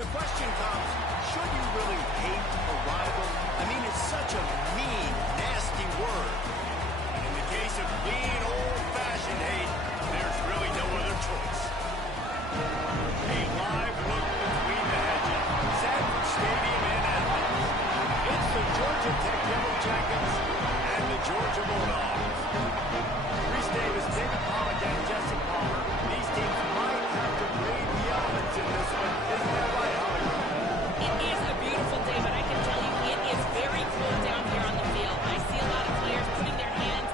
The question comes, should you really hate a rival? I mean, it's such a mean, nasty word. And in the case of mean, old-fashioned hate, there's really no other choice. A live look between the hedges. Sanford Stadium in Athens. It's the Georgia Tech Yellow Jackets and the Georgia Bulldogs. Reese Davis, David Pollock, and Jesse Palmer. These teams might have to grade the elements in this one. Isn't that right, Hollywood? It is a beautiful day, but I can tell you it is very cold down here on the field. I see a lot of players putting their hands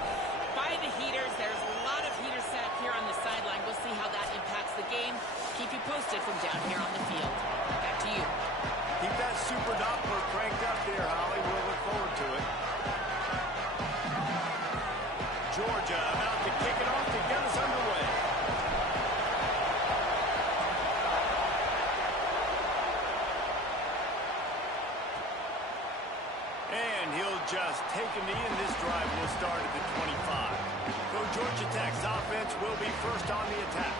by the heaters. There's a lot of heaters set here on the sideline. We'll see how that impacts the game. Keep you posted from down here on the field. Back to you. Keep that super Doppler cranked up there, Holly. We'll look forward to it. Georgia about to kick it off to get us underway. And he'll just take a knee, and this drive will start at the 25. So Georgia Tech's offense will be first on the attack.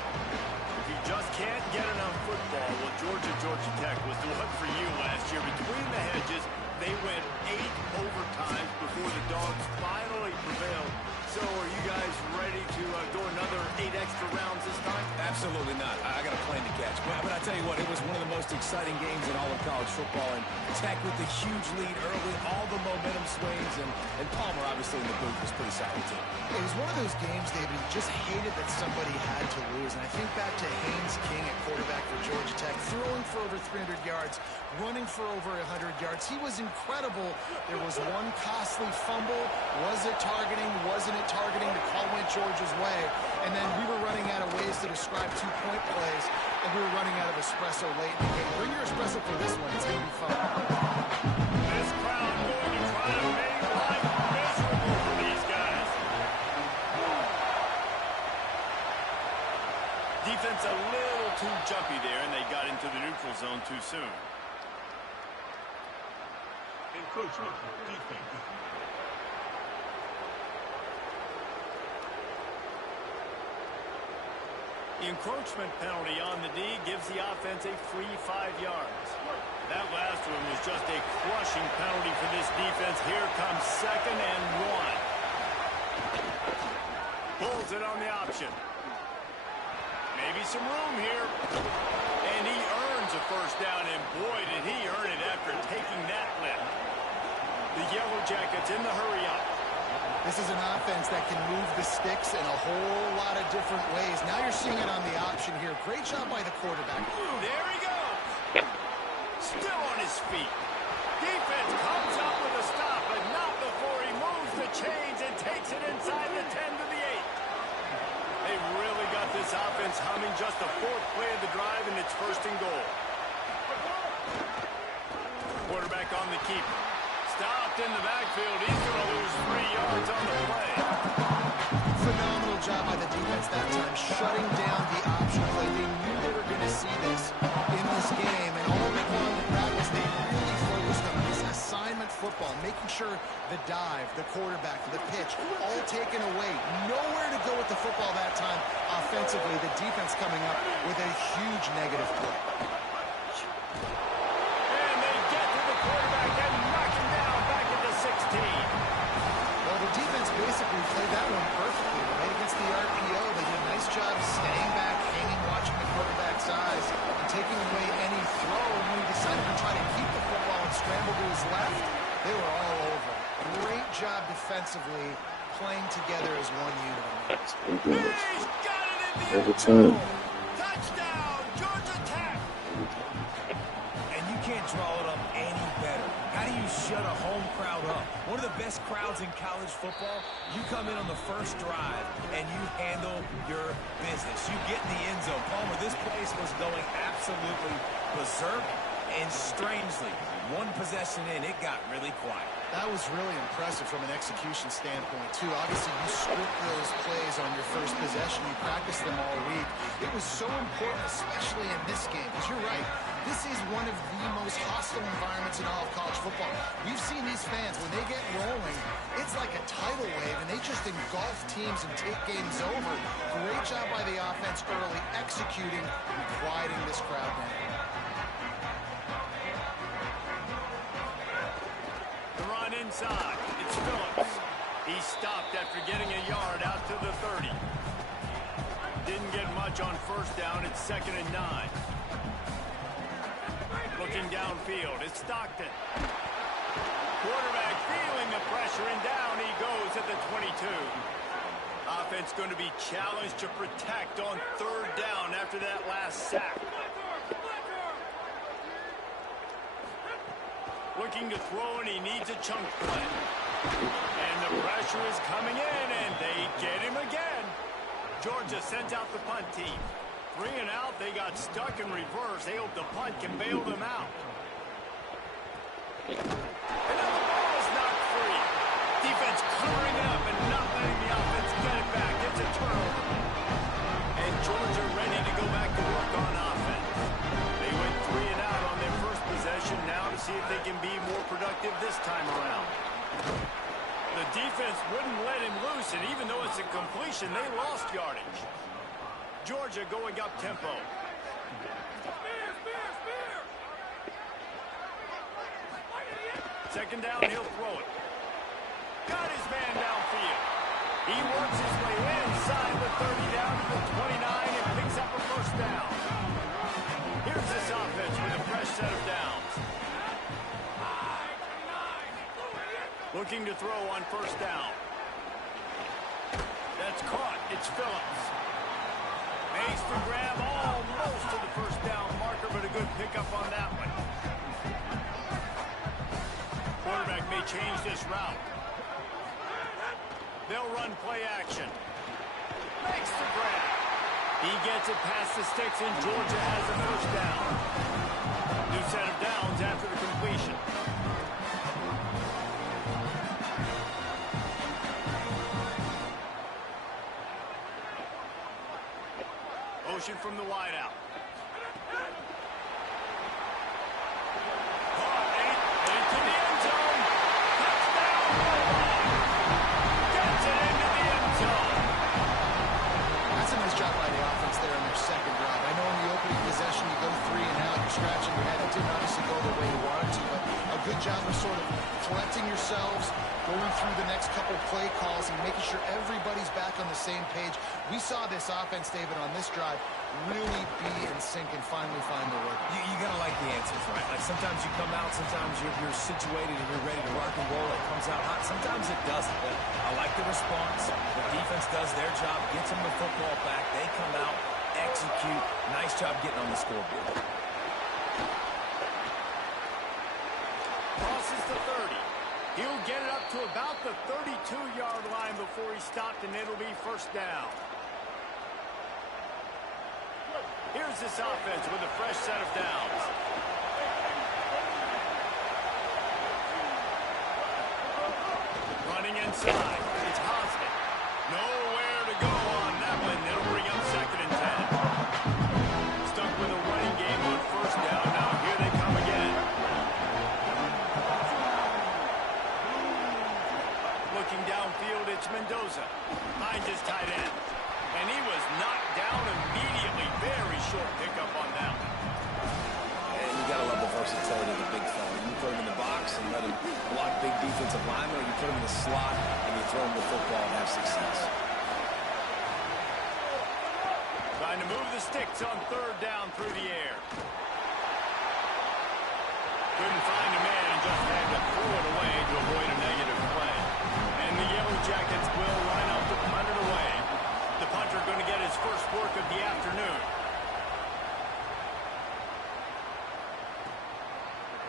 If you just can't get enough football, well, Georgia Tech was the one for you last year. Between the hedges, they went 8 overtimes before the Dogs finally prevailed. So are you guys ready to go another 8 extra rounds this time? Absolutely not. I got a plane to catch. But I tell you what, it was one of the most exciting games in all of college football. And Tech with the huge lead early, all the momentum swings, and Palmer obviously in the booth was pretty solid too. It was one of those games, David, you just hated that somebody had to lose. And I think back to Haynes King at quarterback for Georgia Tech, throwing for over 300 yards, running for over 100 yards. He was incredible. There was one costly fumble. Was it targeting? Wasn't it targeting? The call went Georgia's way. And then we were running out of ways to describe 2-point plays, and we were running out of espresso late in the game. Bring your espresso for this one. It's going to be fun. This crowd going to try to make life miserable for these guys. Defense a little too jumpy there, and they got into the neutral zone too soon. Encroachment, defense. The encroachment penalty on the D gives the offense a free 5 yards. That last one was just a crushing penalty for this defense. Here comes 2nd and 1. Pulls it on the option. Maybe some room here. And he earns a first down, and boy, did he earn it after taking that lift. The Yellow Jackets in the hurry-up. This is an offense that can move the sticks in a whole lot of different ways. Now you're seeing it on the option here. Great job by the quarterback. There he goes. Still on his feet. Defense comes up with a stop, but not before he moves the chains and takes it inside the 10 to the 8. They really got this offense humming. Just the 4th play of the drive, and it's 1st and goal. Quarterback on the keeper. Stopped in the backfield. He's going to lose 3 yards on the play. Phenomenal job by the defense that time, shutting down the option play. They knew they were going to see this in this game, and all week long in practice, they really focused on this assignment football, making sure the dive, the quarterback, the pitch, all taken away. Nowhere to go with the football that time offensively. The defense coming up with a huge negative play. And they get to the quarterback and knock him down back into 16. Well, the defense basically played that one perfectly. Right against the RPO, they did a nice job staying back, hanging, watching the quarterback's eyes, and taking away any throw. And when he decided to try to keep the football and scramble to his left, they were all over. Great job defensively, playing together as one unit. He's got it in the end zone. Touchdown, Georgia Tech. And you can't draw it up any better. How do you shut a home crowd up? One of the best crowds in college football. You come in on the first drive, and you handle your business. You get in the end zone. Palmer, this place was going absolutely berserk, and strangely, one possession in, it got really quiet. That was really impressive from an execution standpoint, too. Obviously, you script those plays on your first possession. You practice them all week. It was so important, especially in this game, because you're right. This is one of the most hostile environments in all of college football. We've seen these fans, when they get rolling, it's like a tidal wave, and they just engulf teams and take games over. Great job by the offense early, executing and quieting this crowd down. inside. It's Phillips. He stopped after getting a yard out to the 30. Didn't get much on first down. It's 2nd and 9. Looking downfield, it's Stockton. Quarterback feeling the pressure, and down he goes at the 22. Offense going to be challenged to protect on 3rd down after that last sack. Looking to throw, and he needs a chunk play. And the pressure is coming in, and they get him again. Georgia sends out the punt team. 3 and out, they got stuck in reverse. They hope the punt can bail them out. And now the ball's knocked free. Defense covering up and not letting the offense get it back. It's a turnover. And Georgia ready to go back to work on offense. They went 3 and out on their first possession. Now to see if they can be more productive this time around. The defense wouldn't let him loose, and even though it's a completion, they lost yardage. Georgia going up tempo. Second down, he'll throw it. Got his man downfield. He works his way inside the 30 down to the 29 and picks up a first down. Here's this offense with a fresh set of downs. Looking to throw on first down. That's caught. It's Phillips. Makes the grab almost to the first down marker, but a good pickup on that one. Quarterback may change this route. They'll run play action. Makes the grab. He gets it past the sticks, and Georgia has a first down. New set of downs after the completion. Motion from the wideout. Caught into the end zone. Touchdown. Gets it into the end zone. That's a nice job by the offense there on their second drive. I know in the opening possession you go 3 and out, you're scratching your head. It didn't obviously go the way you wanted to, but a good job of sort of collecting yourselves, going through the next couple play calls and making sure everybody's back on the same page. We saw this offense, David, on this drive really be in sync and finally find the work. You got to like the answers, right? Like sometimes you come out, sometimes you're situated and you're ready to rock and roll. It comes out hot. Sometimes it doesn't. But I like the response. The defense does their job, gets them the football back. They come out, execute. Nice job getting on the scoreboard. Crosses the 30. He'll get it up to about the 32-yard line before he stopped, and it'll be first down. Here's this offense with a fresh set of downs. Running inside. It's Hosnick. Nowhere to go on that one. It'll bring up 2nd and 10. Stuck with a running game on first down. Now here they come again. Looking downfield, it's Mendoza. Finds his tight end. And he was knocked down immediately. Very short pickup on that one. And you got to love the versatility of the big fella. You put him in the box and let him block big defensive linemen, or you put him in the slot and you throw him the football and have success. Trying to move the sticks on 3rd down through the air. Couldn't find a man and just had to throw it away to avoid a negative play. And the Yellow Jackets will line up to punt it away. The punter going to get his first work of the afternoon.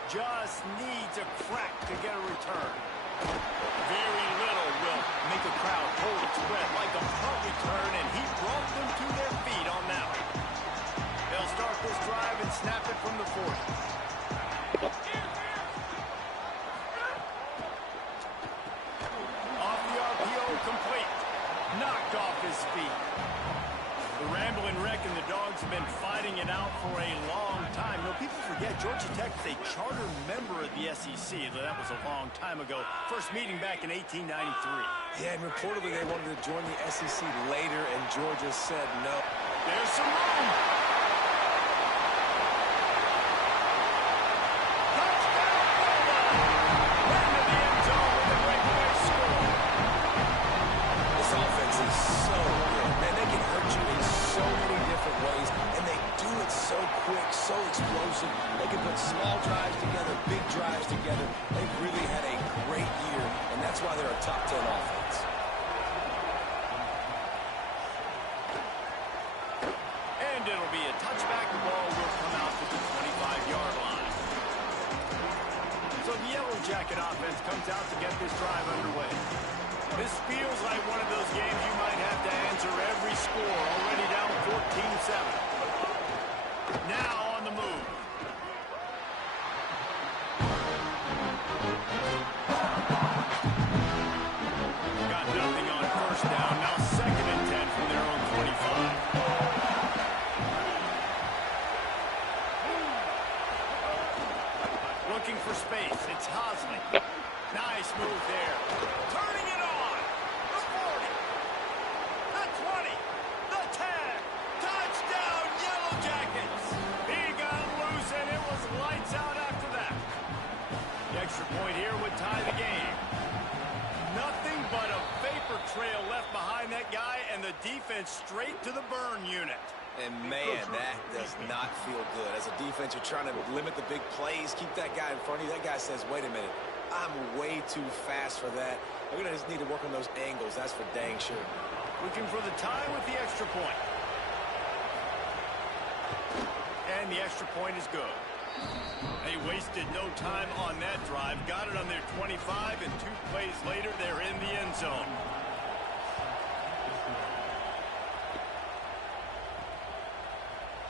Just needs a crack to get a return. Very little will make a crowd hold its breath like a punt return, and he brought them to their feet on that one. They'll start this drive and snap it from the 40. Off the RPO, complete. Knocked off his feet. The Rambling Wreck and the Dogs have been fighting it out for a long time. You know, people forget Georgia Tech is a charter member of the SEC. That was a long time ago. First meeting back in 1893. Yeah, and reportedly they wanted to join the SEC later, and Georgia said no. There's some room. Touchdown, Into the end zone. explosive. They can put small drives together, big drives together. They've really had a great year, and that's why they're a top 10 offense. And it'll be a touchback. The ball will come out to the 25-yard line. So the Yellow Jacket offense comes out to get this drive underway. This feels like one of those games you might have to answer every score. Already down 14-7. Now on the move. Got nothing on first down. Now 2nd and 10 from their own 25. Looking for space. It's Hosley. Nice move there. Turning it on. The 40. The 20. The 10. Touchdown, Yellow Jackets. He got loose, and it was lights out after that. The extra point here would tie the game. Nothing but a vapor trail left behind that guy, and the defense straight to the burn unit. And, man, that does not feel good. As a defense, you're trying to limit the big plays, keep that guy in front of you. That guy says, wait a minute, I'm way too fast for that. We're going to just need to work on those angles. That's for dang sure. Looking for the tie with the extra point. And the extra point is good. They wasted no time on that drive. Got it on their 25, and 2 plays later, they're in the end zone.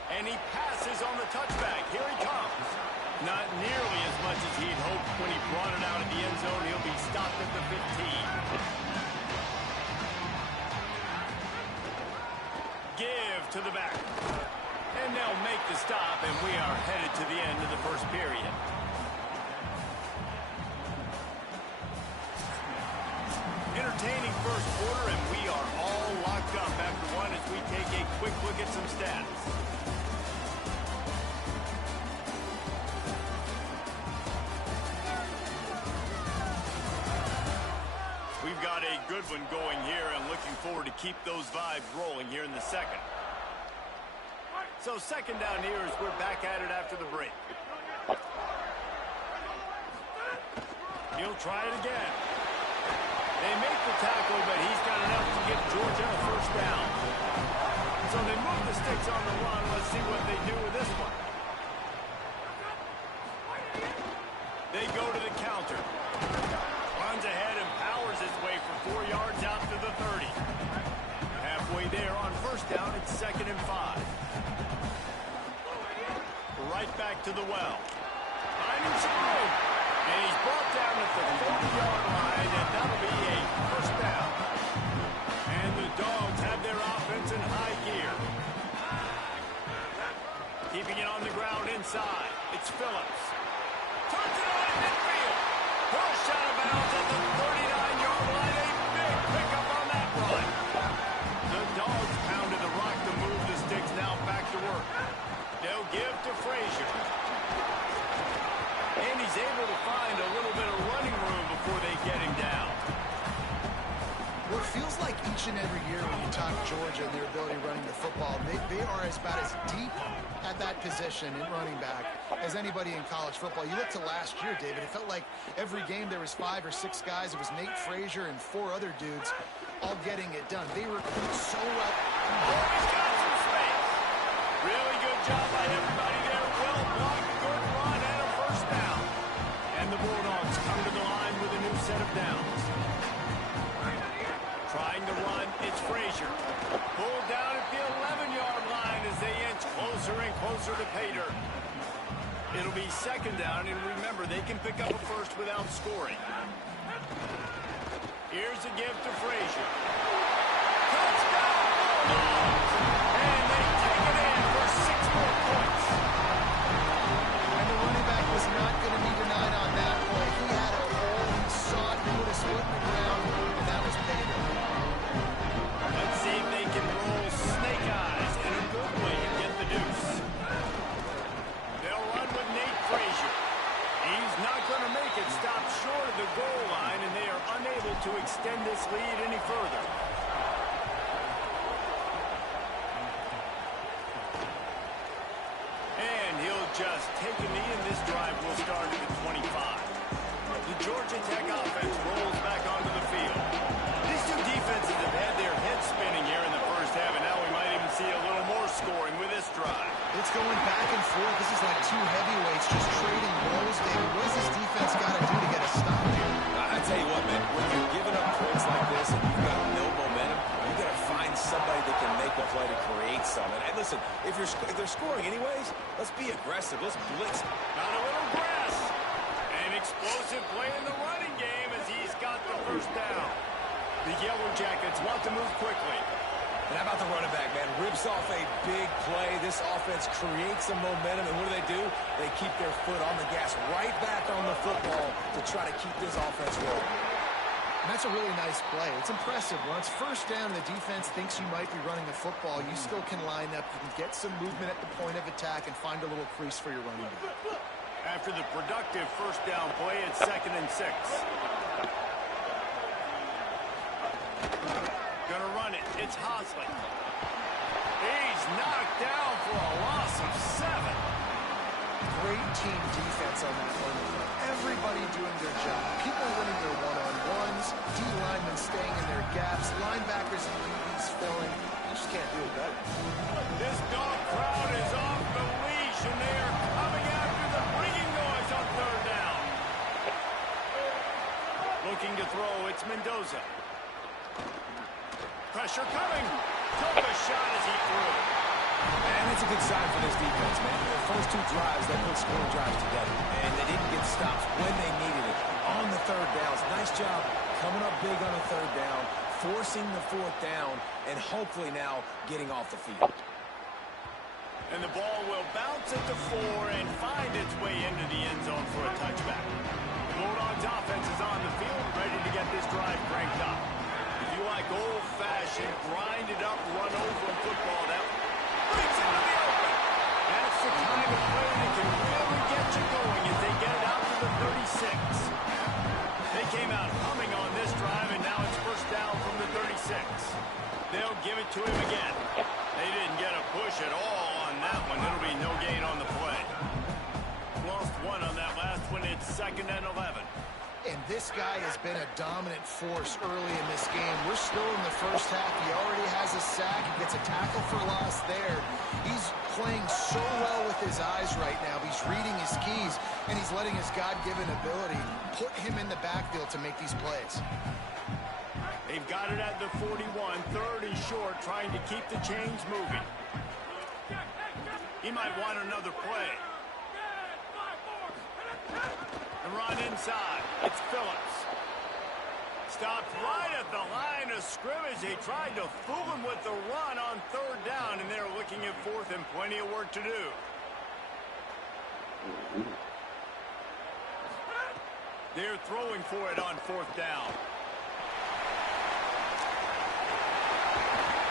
And he passes on the touchback. Here he comes. Not nearly as much as he'd hoped when he brought it out of the end zone. He'll be stopped at the 15. Give to the back. And they'll make the stop, and we are headed to the end of the first period. Entertaining first quarter, and we are all locked up after one as we take a quick look at some stats. We've got a good one going here, and looking forward to keep those vibes rolling here in the second. So 2nd down here as we're back at it after the break. He'll try it again. They make the tackle, but he's got enough to get Georgia a first down. So they move the sticks on the run. Let's see what they do with this one. They go to the counter. Runs ahead and powers his way for 4 yards out to the 30. Halfway there on first down, it's 2nd and 5. Right back to the well. Finding some room. And he's brought down at the 40-yard line, and that'll be a first down. And the Dogs have their offense in high gear. Keeping it on the ground inside. It's Phillips. Turns it on in midfield. Pushed out of bounds at the 39-yard line. A big pickup on that run. The Dogs pounded the rock to move the sticks. Now back to work. They'll give to Frazier. And he's able to find a little bit of running room before they get him down. Well, it feels like each and every year when you talk Georgia and their ability running the football, they are about as deep at that position in running back as anybody in college football. You look to last year, David, it felt like every game there was 5 or 6 guys. It was Nate Frazier and 4 other dudes all getting it done. They recruit so well. Oh, he's got some space. Really good job by everybody there. Well blocked, good run, and a first down. And the Bulldogs come to the line with a new set of downs. Trying to run, it's Frazier. Pulled down at the 11-yard line as they inch closer and closer to Pater. It'll be 2nd down, and remember, they can pick up a first without scoring. Here's a give to Frazier. Touchdown, Bulldogs! And they take it in for 6 more points. And the running back was not going to be denied on that play. He had a hole, he saw it, he put his foot in the ground, and that was Pater. Let's see if they can roll snake eyes in a good way and get the deuce. They'll run with Nate Frazier. He's not going to make it. Stop short of the goal line, and they are unable to extend this lead any further. And he'll just Georgia Tech offense rolls back onto the field. These two defenses have had their heads spinning here in the first half, and now we might even see a little more scoring with this drive. It's going back and forth. This is like two heavyweights just trading blows, David. What does this defense got to do to get a stop here? I tell you what, man, when you're giving up points like this and you've got no momentum, you got to find somebody that can make a play to create something. And listen, if they're scoring anyways, let's be aggressive. Let's blitz. Got a little grass. An explosive play in the running game as he's got the first down. The Yellow Jackets want to move quickly. And how about the running back, man? Rips off a big play. This offense creates some momentum, and what do? They keep their foot on the gas right back on the football to try to keep this offense rolling. And that's a really nice play. It's impressive. Once first down, the defense thinks you might be running the football. You still can line up. You can get some movement at the point of attack and find a little crease for your running back. After the productive first down play, it's 2nd and 6. Gonna run it. It's Hosley. He's knocked down for a loss of 7. Great team defense on that one. Everybody doing their job. People winning their one-on-ones. D-linemen staying in their gaps. Linebackers and DBs filling. You just can't do it better. This dog crowd is off the leash, and they are coming after the bringing noise on 3rd down. Looking to throw, it's Mendoza. Pressure coming. Took a shot as he threw. And it's a good sign for this defense, man. The first two drives, they put scoring drives together. And they didn't get stops when they needed it. On the 3rd downs, nice job coming up big on the 3rd down, forcing the 4th down, and hopefully now getting off the field. And the ball will bounce at the 4 and find its way into the end zone for a touchback. The Bulldogs offense is on the field, ready to get this drive cranked up. If you like old-fashioned, grind-it-up, run-over football, that brings into the open. That's the kind of play that can really get you going as they get it out to the 36. They came out humming on this drive, and now it's first down from the 36. They'll give it to him again. They didn't get a push at all on that one. It'll be no gain on the play. Lost 1 on that last one. It's 2nd and 11. And this guy has been a dominant force early in this game. We're still in the first half. He already has a sack. He gets a tackle for loss there. He's playing so well with his eyes right now. He's reading his keys, and he's letting his God-given ability put him in the backfield to make these plays. They've got it at the 41. 3rd and short, trying to keep the chains moving. He might want another play. The run inside. It's Phillips. Stopped right at the line of scrimmage. They tried to fool him with the run on 3rd down, and they're looking at 4th and plenty of work to do. They're throwing for it on 4th down.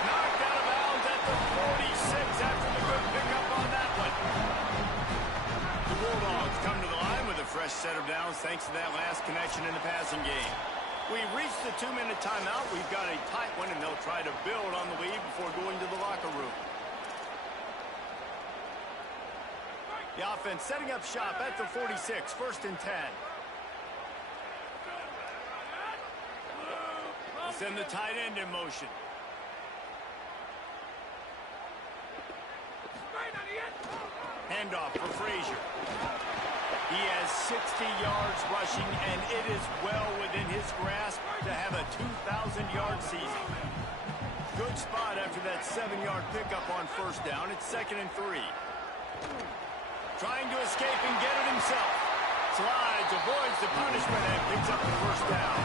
Knocked out of bounds at the 46 after the good pickup on that one. The Bulldogs come to the line with a fresh set of downs thanks to that last connection in the passing game. We've reached the 2-minute timeout. We've got a tight one, and they'll try to build on the lead before going to the locker room. The offense setting up shop at the 46, 1st and 10. They'll send the tight end in motion. Handoff for Frazier. He has 60 yards rushing, and it is well within his grasp to have a 2,000-yard season. Good spot after that 7-yard pickup on 1st down. It's 2nd and 3. Trying to escape and get it himself. Slides, avoids the punishment, and picks up the 1st down.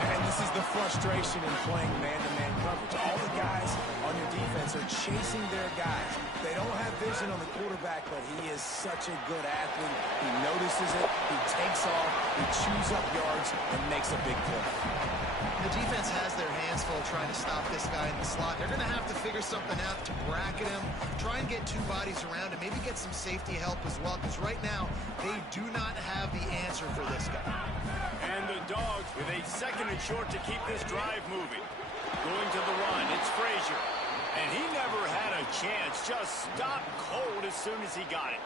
And this is the frustration in playing man-to-man coverage. All the guys on your defense are chasing their guys. They don't have vision on the quarterback, but he is such a good athlete. He notices it, he takes off, he chews up yards, and makes a big play. The defense has their hands full trying to stop this guy in the slot. They're going to have to figure something out to bracket him, try and get 2 bodies around him, maybe get some safety help as well, because right now they do not have the answer for this guy. And the Dogs with a 2nd and short to keep this drive moving. Going to the run, it's Frazier. And he never had a chance, just stopped cold as soon as he got it.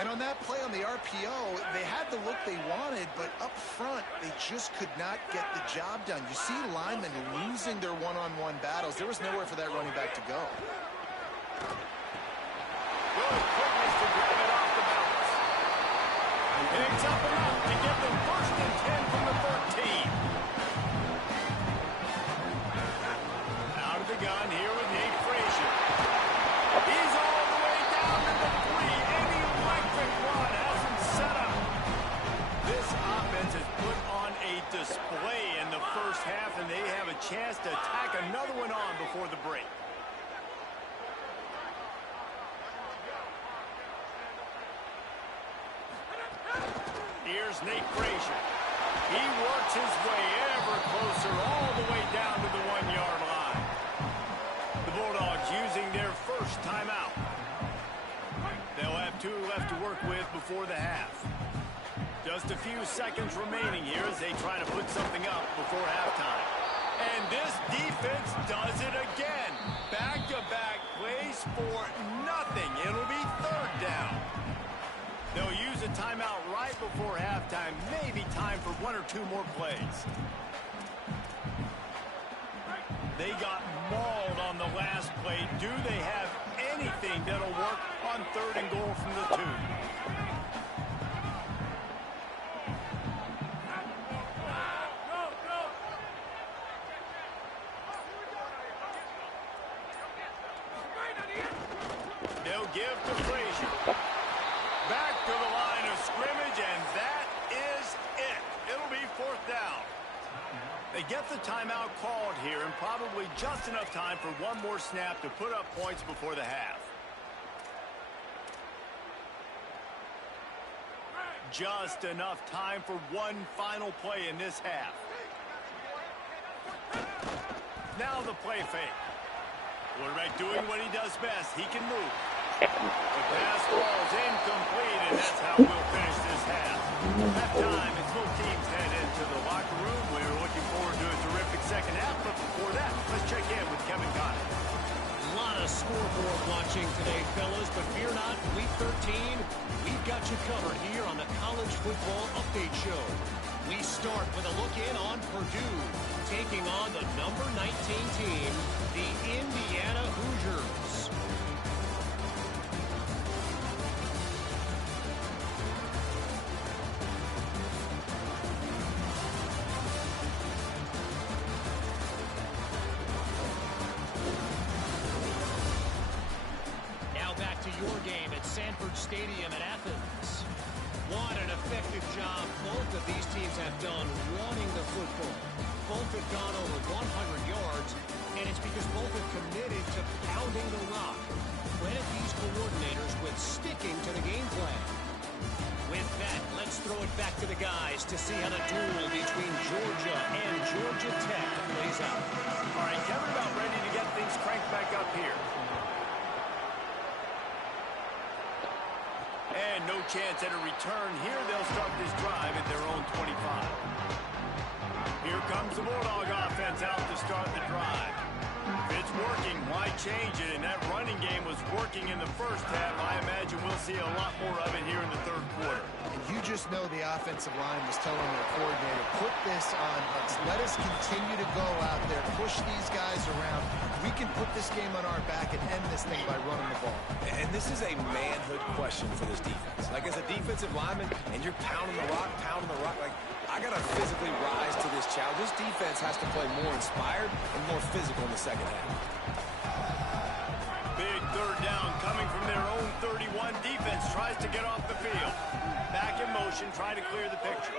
And on that play on the RPO, they had the look they wanted, but up front, they just could not get the job done. You see linemen losing their one-on-one battles. There was nowhere for that running back to go. Good quickness to grab it off the balance. Picks up enough to get them 1st and 10 from the 13. Out of the gun here with Nate Frazier. He's all the way down to the 3. Any electric run has him set up. This offense has put on a display in the first half, and they have a chance to tack another one on before the break. Here's Nate Frazier. He works his way ever closer all the way down to the 1-yard line. The Bulldogs using their first timeout. They'll have 2 left to work with before the half. Just a few seconds remaining here as they try to put something up before halftime. And this defense does it again. Back-to-back plays for nothing. It'll be 3rd down. They'll use a timeout right before halftime. Maybe time for 1 or 2 more plays. They got mauled on the last play. Do they have anything that'll work on 3rd and goal from the 2? They'll give to Frazier. Back to the line of scrimmage, and that is it. It'll be 4th down. They get the timeout called here, and probably just enough time for 1 more snap to put up points before the half. Just enough time for 1 final play in this half. Now the play fake. Quarterback doing what he does best. He can move. The pass falls incomplete, and that's how we'll finish this half. Halftime, as both teams head into the locker room, we're looking forward to a terrific second half, but before that, let's check in with Kevin Connor. A lot of scoreboard watching today, fellas, but fear not, Week 13, we've got you covered here on the College Football Update Show. We start with a look in on Purdue, taking on the number 19 team, the Indiana Hoosiers. Sanford Stadium at Athens. What an effective job both of these teams have done running the football. Both have gone over 100 yards, and it's because both have committed to pounding the rock. Credit these coordinators with sticking to the game plan. With that, let's throw it back to the guys to see how the duel between Georgia and Georgia Tech plays out. All right, Kevin, about ready to get things cranked back up here. And no chance at a return here. They'll start this drive at their own 25. Here comes the Bulldog offense out to start the drive. If it's working, why change it? And that running game was working in the first half. I imagine we'll see a lot more of it here in the 3rd quarter. And you just know the offensive line was telling their coordinator, put this on us. Let us continue to go out there, push these guys around. We can put this game on our back and end this thing by running the ball. And this is a manhood question for this defense. Like, as a defensive lineman, and you're pounding the rock, like, I got to physically rise to this challenge. This defense has to play more inspired and more physical in the second half. Big 3rd down coming from their own 31. Defense tries to get off the field. Back in motion, try to clear the picture.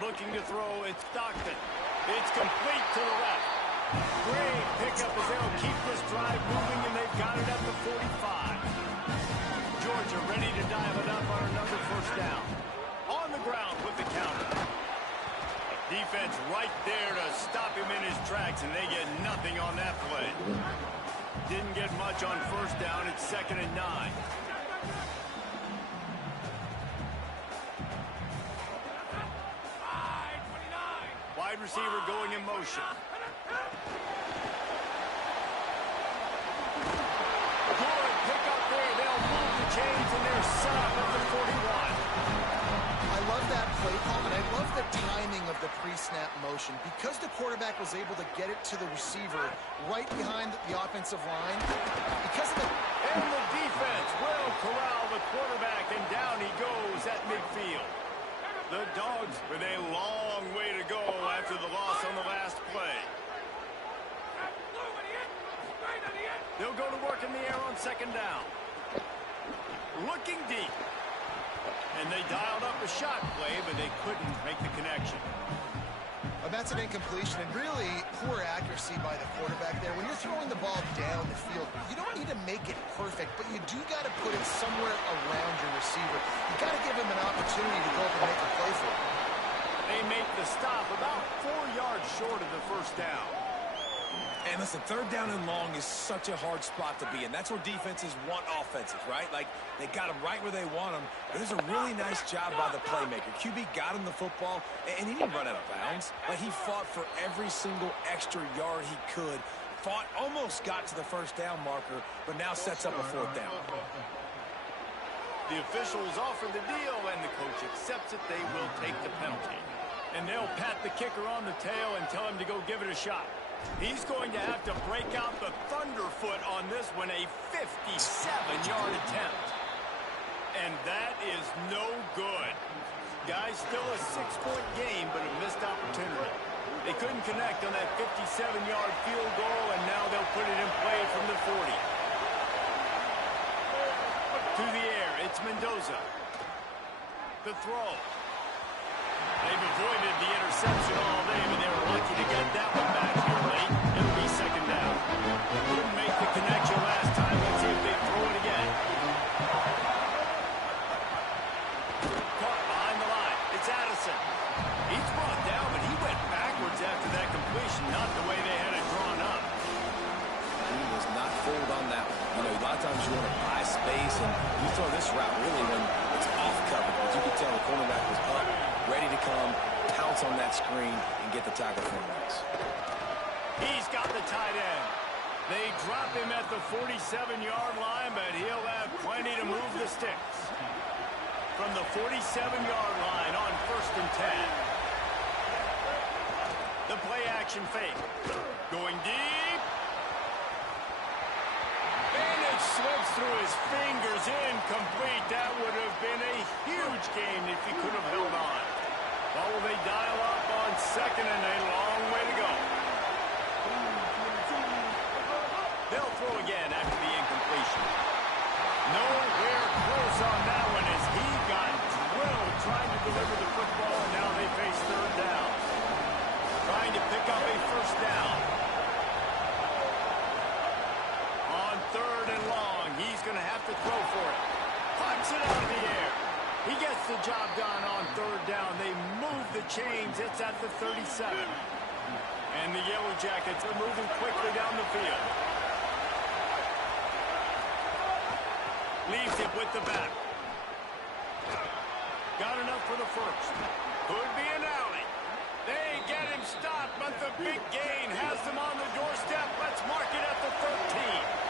Looking to throw, it's Stockton. It's complete to the left. Great pickup as they'll keep this drive moving, and they've got it at the 45. Georgia ready to dial it up on another 1st down. On the ground with the counter. Defense right there to stop him in his tracks, and they get nothing on that play. Didn't get much on 1st down. It's 2nd and 9. Wide receiver going in motion. Good pick up there. They'll move the chains, and they're set up at the 41. I love that play call, and I love the timing of the pre-snap motion. Because the quarterback was able to get it to the receiver right behind the offensive line, because of the... And the defense will corral the quarterback, and down he goes at midfield. The Dogs with a long way to go after the loss on the last play. They'll go to work in the air on second down. Looking deep. And they dialed up a shot play, but they couldn't make the connection. That's an incompletion, and really poor accuracy by the quarterback there. When you're throwing the ball down the field, you don't need to make it perfect, but you do got to put it somewhere around your receiver. You got to give him an opportunity to go up and make a play for him. They make the stop about 4 yards short of the first down. And listen, third down and long is such a hard spot to be in. That's where defenses want offenses, right? Like, they got them right where they want them. There's a really nice job by the playmaker. QB got him the football, and he didn't run out of bounds. Like, he fought for every single extra yard he could. Fought, almost got to the first down marker, but now sets up a fourth down. The officials offer the deal, and the coach accepts it. They will take the penalty. And they'll pat the kicker on the tail and tell him to go give it a shot. He's going to have to break out the thunderfoot on this one, a 57-yard attempt. And that is no good. Guys, still a 6-point game, but a missed opportunity. They couldn't connect on that 57-yard field goal, and now they'll put it in play from the 40. To the air, it's Mendoza. The throw. They've avoided the interception all day, but they were lucky to get that one back here late. It'll be second down. Couldn't make the connection last time. Let's see if they throw it again. Caught behind the line. It's Addison. He's brought down, but he went backwards after that completion, not the way they had it drawn up. He was not fooled on that one. You know, a lot of times you want to buy space, and you throw this route really when it's off cover. But you could tell the cornerback was up, ready to come, pounce on that screen, and get the tackle for him. He's got the tight end. They drop him at the 47-yard line, but he'll have plenty to move the sticks. From the 47-yard line on 1st and 10. The play action fake. Going deep. And it slips through his fingers, incomplete. That would have been a huge gain if he could have held on. Well, will they dial up on second and a long way to go? They'll throw again after the incompletion. Nowhere close on that one as he got drilled trying to deliver the football, and now they face third down. Trying to pick up a first down. On third and long, he's going to have to throw for it. Punts it out of the air. He gets the job done on third down. They move the chains. It's at the 37. And the Yellow Jackets are moving quickly down the field. Leaves it with the back. Got enough for the first. Could be an alley. They get him stopped, but the big gain has them on the doorstep. Let's mark it at the 13.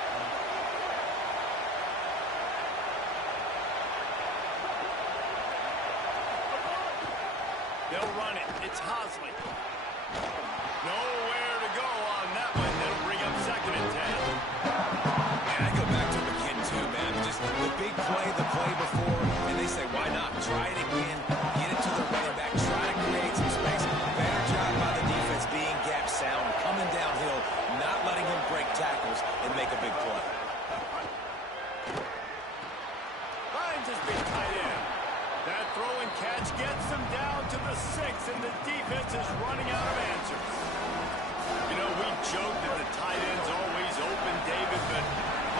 They'll run it. It's Hosley. Nowhere to go on that one. That'll bring up second and 10. Man, I go back to McKinn too, man. Just the big play, the play before, and they say, why not? Try it again. Get it to the running back. Try to create some space. Better job by the defense being gap sound, coming downhill, not letting him break tackles and make a big play. Finds his big tight end. That throw and catch gets them down to the 6, and the defense is running out of answers. You know, we joke that the tight end's always open, David, but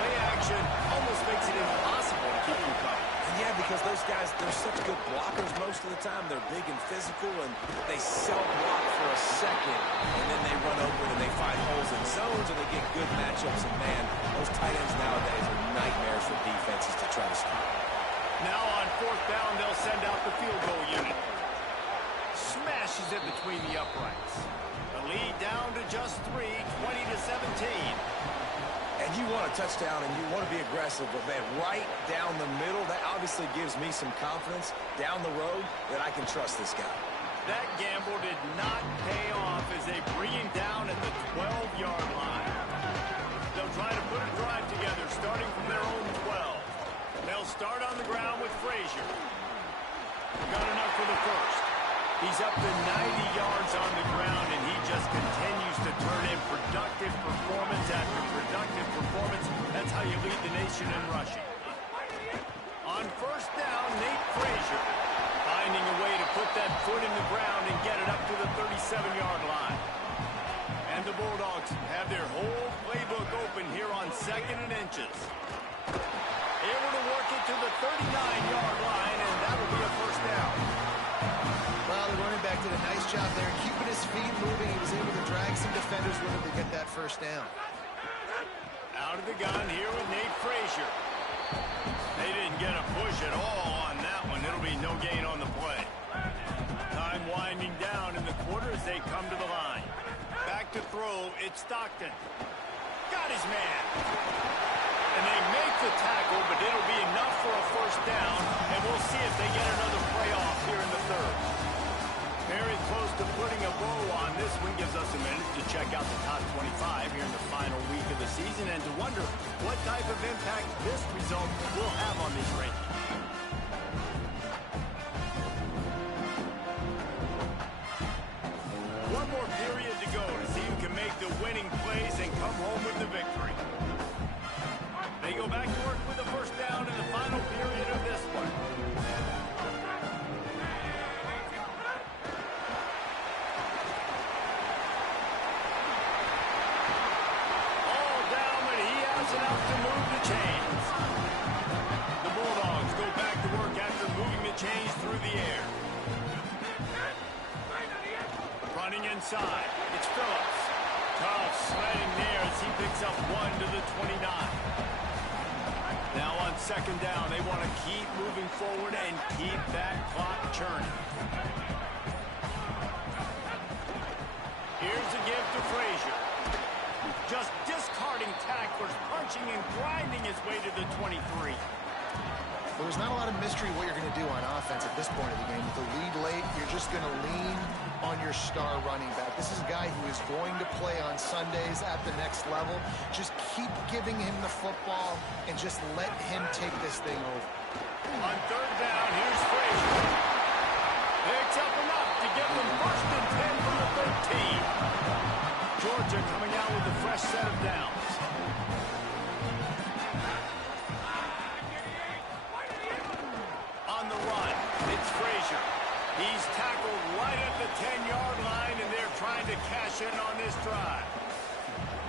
play action almost makes it impossible to keep them covered. Yeah, because those guys, they're such good blockers most of the time. They're big and physical, and they self-block for a second, and then they run open and they find holes in zones, and they get good matchups. And, man, those tight ends nowadays are nightmares for defenses to try to stop. Now on fourth down, they'll send out the field goal unit. Smashes it between the uprights. The lead down to just 3, 20-17. And you want to touchdown and you want to be aggressive, but, man, right down the middle, that obviously gives me some confidence down the road that I can trust this guy. That gamble did not pay off as they bring him down at the 12-yard line. They'll try to put a drive together starting from their own 12. They'll start on the ground with Frazier. Got enough for the first. He's up to 90 yards on the ground, and he just continues to turn in productive performance after productive performance. That's how you lead the nation in rushing. On first down, Nate Frazier finding a way to put that foot in the ground and get it up to the 37-yard line. And the Bulldogs have their whole playbook open here on 2nd and inches. Able to work it to the 39-yard line, and that'll be a first down. Well, the running back did a nice job there, keeping his feet moving. He was able to drag some defenders with him to get that first down. Out of the gun here with Nate Frazier. They didn't get a push at all on that one. It'll be no gain on the play. Time winding down in the quarter as they come to the line. Back to throw, it's Stockton. Got his man. And they make the tackle, but it'll be enough for a first down, and we'll see if they get another play off here in the third. Very close to putting a bow on this one. Gives us a minute to check out the top 25 here in the final week of the season and to wonder what type of impact this result will have on these rankings. One more period to go to see who can make the winning plays and come home with the victory. They go back to work with the first down in the final period of this one. All down, but he has enough to move the chains. The Bulldogs go back to work after moving the chains through the air. Running inside, it's Phillips. Tough sledding there as he picks up 1 to the 29. Now on second down, they want to keep moving forward and keep that clock churning. Here's a give to Frazier. Just discarding tacklers, punching and grinding his way to the 23. Well, there's not a lot of mystery what you're going to do on offense at this point of the game. With the lead late, you're just going to lean on your star running back. This is a guy who is going to play on Sundays at the next level. Just keep giving him the football and just let him take this thing over. On third down, here's Frazier. Picks up enough to give them first and 10 from the 13. Georgia coming out with a fresh set of downs. On the run, it's Frazier. He's tackled right at the 10-yard line, and they're trying to cash in on this drive.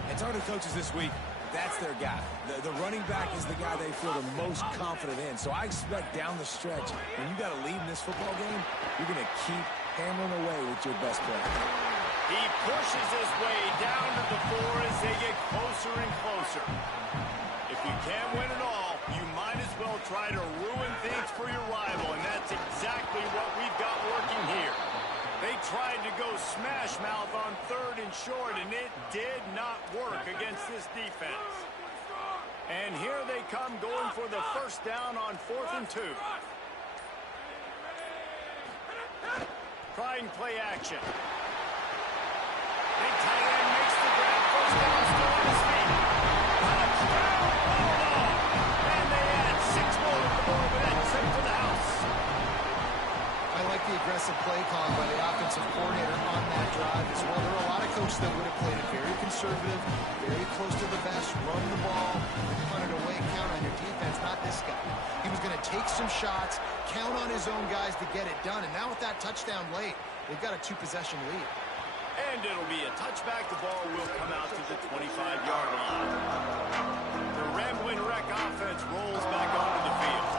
And talking to coaches this week, that's their guy. The running back is the guy they feel the most confident in. So I expect down the stretch, when you got a lead in this football game, you're going to keep hammering away with your best player. He pushes his way down to the 4 as they get closer and closer. If you can't win it all, you might as well try to ruin things for your rival, and that's exactly what we've got working here. They tried to go smash mouth on third and short, and it did not work against this defense. And here they come going for the first down on 4th and 2. Trying play action. Big tight end makes the grab. First down, still on his feet. Touchdown, Bulldog! And they add 6 more to the board with that trip to the house. I like the aggressive play call by the offensive coordinator on that drive as well. There are a lot of coaches that would have played it very conservative, very close to the vest, run the ball, punt it away, count on your defense. Not this guy. He was going to take some shots, count on his own guys to get it done. And now with that touchdown late, they've got a 2-possession lead. And it'll be a touchback. The ball will come out to the 25-yard line. The Rambling Wreck offense rolls back onto the field.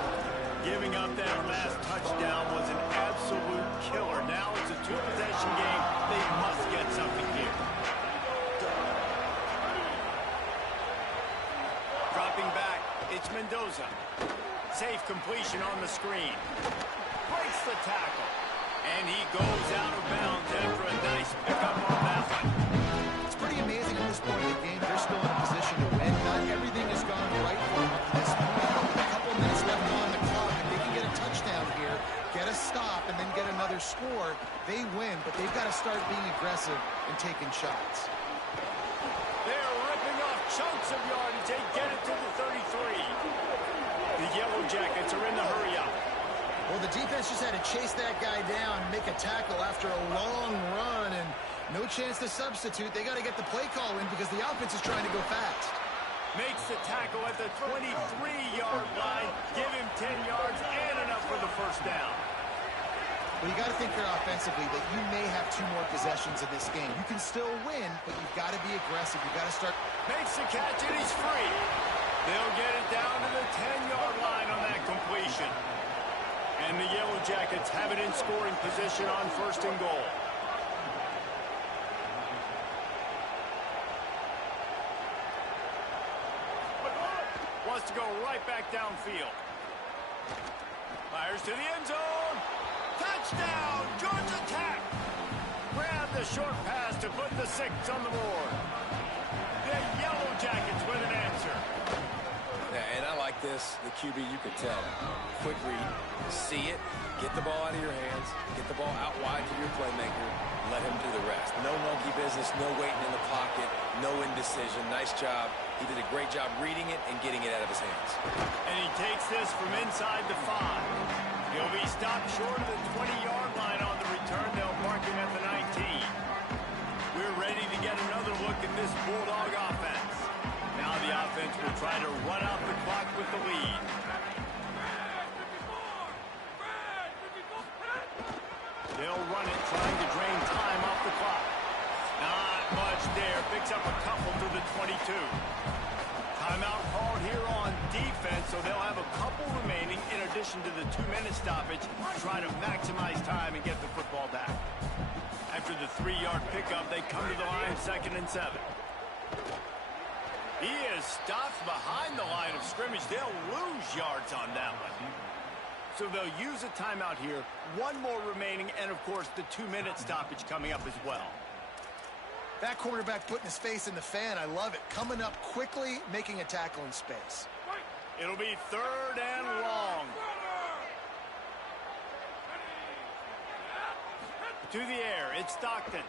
Giving up that last touchdown was an absolute killer. Now it's a 2-possession game. They must get something here. Dropping back, it's Mendoza. Safe completion on the screen. Breaks the tackle. And he goes out of bounds after a nice pickup on that one. It's pretty amazing at this point in the game. They're still in a position to win. Not everything is stop and then get another score, they win, but they've got to start being aggressive and taking shots. They're ripping off chunks of yardage. They get it to the 33. The Yellow Jackets are in the hurry-up. Well, the defense just had to chase that guy down, make a tackle after a long run, and no chance to substitute. They got to get the play call in because the offense is trying to go fast. Makes the tackle at the 23-yard line. Give him 10 yards and enough for the first down. Well, you got to think here offensively that you may have 2 more possessions in this game. You can still win, but you've got to be aggressive. You've got to start. Makes the catch, and he's free. They'll get it down to the 10-yard line on that completion. And the Yellow Jackets have it in scoring position on 1st and goal. Wants to go right back downfield. Fires to the end zone. Touchdown, Georgia Tech. Grab the short pass to put the 6 on the board. The Yellow Jackets with an answer. Yeah, and I like this. The QB, you can tell. Quick read, see it, get the ball out of your hands, get the ball out wide to your playmaker, let him do the rest. No monkey business, no waiting in the pocket, no indecision. Nice job. He did a great job reading it and getting it out of his hands. And he takes this from inside the 5. He'll be stopped short of the 20-yard line on the return. They'll mark him at the 19. We're ready to get another look at this Bulldog offense. Now the offense will try to run out the clock with the lead. They'll run it, trying to drain time off the clock. Not much there. Picks up a couple to the 22. Timeout called here on defense, so they'll have a couple remaining in addition to the 2-minute stoppage to try to maximize time and get the football back. After the 3-yard pickup, they come to the line 2nd and 7. He is stopped behind the line of scrimmage. They'll lose yards on that one. So they'll use a timeout here. 1 more remaining, and of course the 2-minute stoppage coming up as well. That quarterback putting his face in the fan, I love it. Coming up quickly, making a tackle in space. It'll be 3rd and long. To the air, it's Stockton.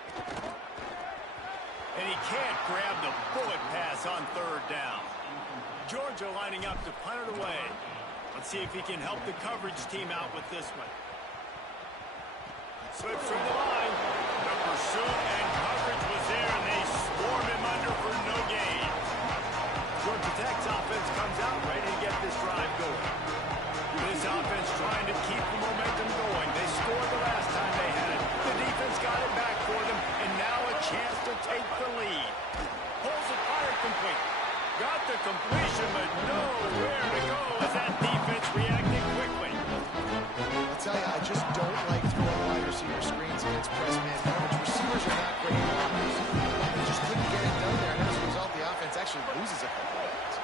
And he can't grab the bullet pass on 3rd down. Georgia lining up to punt it away. Let's see if he can help the coverage team out with this one. Slips through the line. The pursuit and coverage was there, and they swarm him under for no gain. Georgia Tech's offense comes out ready to get this drive going. This offense trying to keep the momentum going. They scored the last time they had it. The defense got it back for them, and now a chance to take the lead. Pulls it, fired complete. Got the completion, but nowhere to go as that defense reacted quickly. I'll tell you, I just don't like throwing wide receiver screens against press man coverage. Receivers are not great blockers. They just couldn't get it done there, and as a result, the offense actually loses a couple of yards.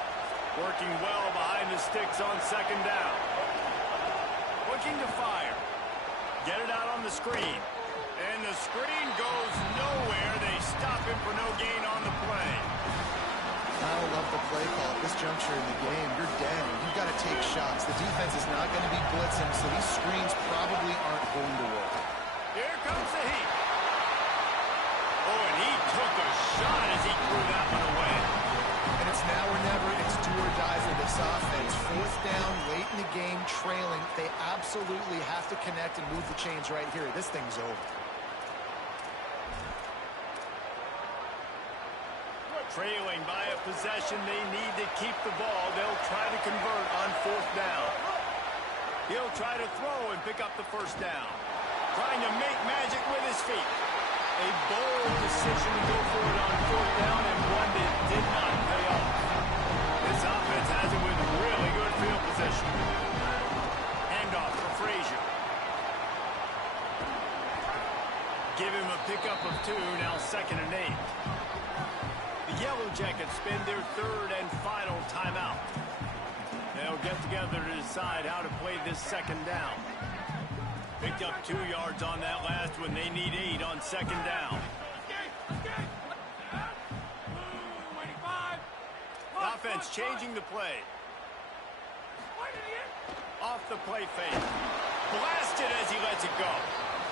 Working well behind the sticks on 2nd down. Looking to fire. Get it out on the screen. And the screen goes nowhere. They stop him for no gain on the play. I love the play call at this juncture in the game. You're down. You've got to take shots. The defense is not going to be blitzing, so these screens probably aren't going to work. Here comes the heat. Oh, and he took a shot as he threw that one away. And it's now or never. It's do or die for this offense. 4th down, late in the game, trailing. They absolutely have to connect and move the chains right here. This thing's over. Trailing by a possession, they need to keep the ball. They'll try to convert on 4th down. He'll try to throw and pick up the 1st down. Trying to make magic with his feet. A bold decision to go for it on 4th down, and one that did not pay off. This offense has it with really good field position. Handoff for Frazier. Give him a pickup of 2, now 2nd and 8. The Yellow Jackets spend their 3rd and final timeout. They'll get together to decide how to play this 2nd down. Picked up 2 yards on that last one. They need 8 on 2nd down. Offense changing the play. Off the play fake. Blasted as he lets it go.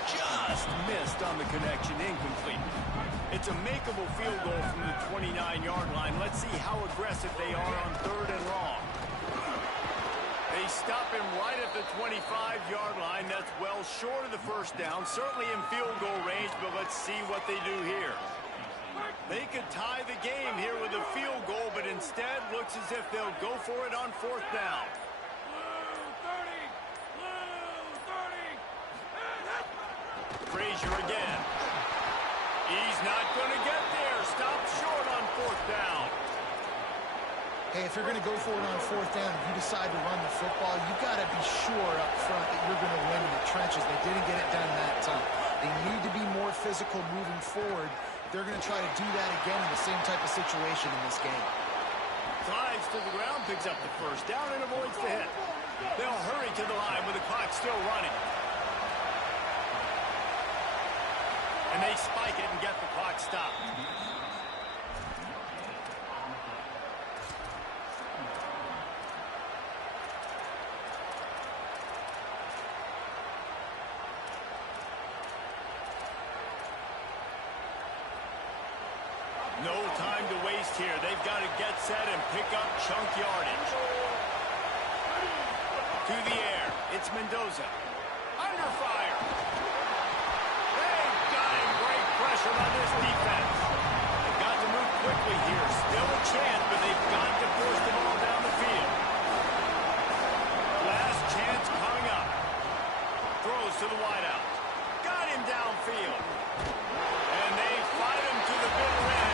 Just missed on the connection, incomplete. It's a makeable field goal from the 29-yard line. Let's see how aggressive they are on 3rd and long. They stop him right at the 25-yard line. That's well short of the first down. Certainly in field goal range, but let's see what they do here. They could tie the game here with a field goal, but instead looks as if they'll go for it on 4th down. Frazier again. He's not going to get there. Stopped short on 4th down. Hey, if you're going to go for it on 4th down, if you decide to run the football, you got to be sure up front that you're going to win in the trenches. They didn't get it done that time. They need to be more physical moving forward. They're going to try to do that again in the same type of situation in this game. Slides to the ground, picks up the first down, and avoids the hit. They'll hurry to the line with the clock still running. And they spike it and get the clock stopped. No time to waste here. They've got to get set and pick up chunk yardage. To the air. It's Mendoza. Under fire. They've got him. Great pressure on this defense. They've got to move quickly here. Still a chance, but they've got to force the ball down the field. Last chance coming up. Throws to the wideout. Got him downfield. And they fight him to the bitter end.